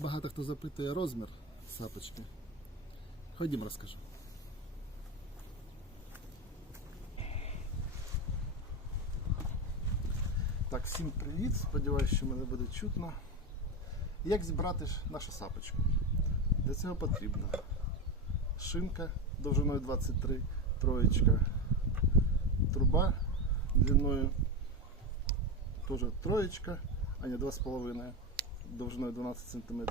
Багато хто запитує розмір сапочки. Ходім розкажу. Так, всім привіт. Сподіваюся, що мене буде чутно. Як зібрати нашу сапочку? Для цього потрібна шинка довжиною 23, троєчка, труба длиною теж троєчка, а не 2,5 довжиною 12 см.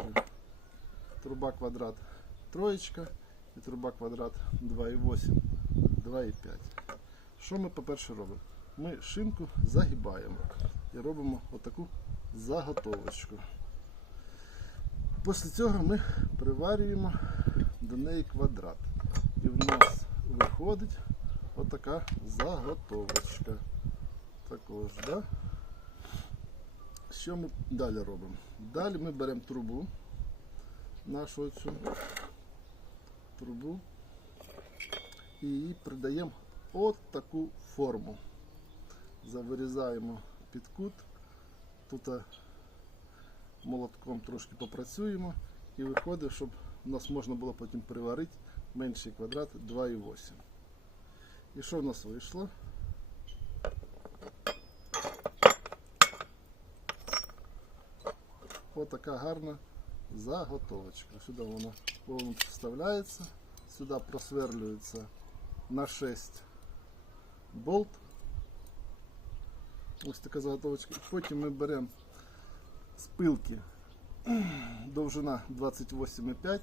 Труба квадрат троєчка і труба квадрат 2,8, 2,5. Що ми по-перше робимо? Ми шинку загибаємо і робимо отаку заготовочку. Після цього ми приварюємо до неї квадрат. І в нас виходить отака заготовочка. Також, да? Що ми далі робимо? Далі ми беремо трубу, нашу цю трубу і її придаємо от таку форму. Завирізаємо під кут. Тут е, молотком трошки попрацюємо і виходить, щоб у нас можна було потім приварити менший квадрат 2,8. І що в нас вийшло? Ось така гарна заготовочка. Сюди вона повністю вставляється, сюди просверлюється на 6 болт. Ось така заготовочка. Потім ми беремо спилки довжина 28,5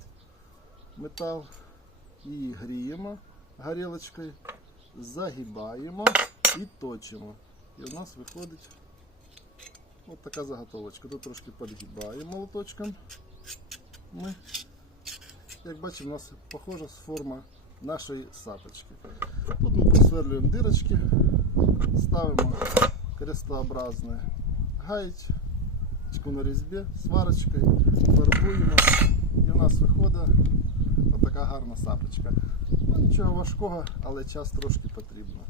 метал, її гріємо горілочкою, загибаємо і точимо. І у нас виходить Ось така заготовочка. Тут трошки підгибаємо молоточком. Ми, як бачимо, у нас похожа форма нашої сапочки. Тут ми просверлюємо дирочки, ставимо крестообразне гаєчку на різьбі, сварочкою, фарбуємо. І у нас виходить отака гарна сапочка. Ну, нічого важкого, але час трошки потрібно.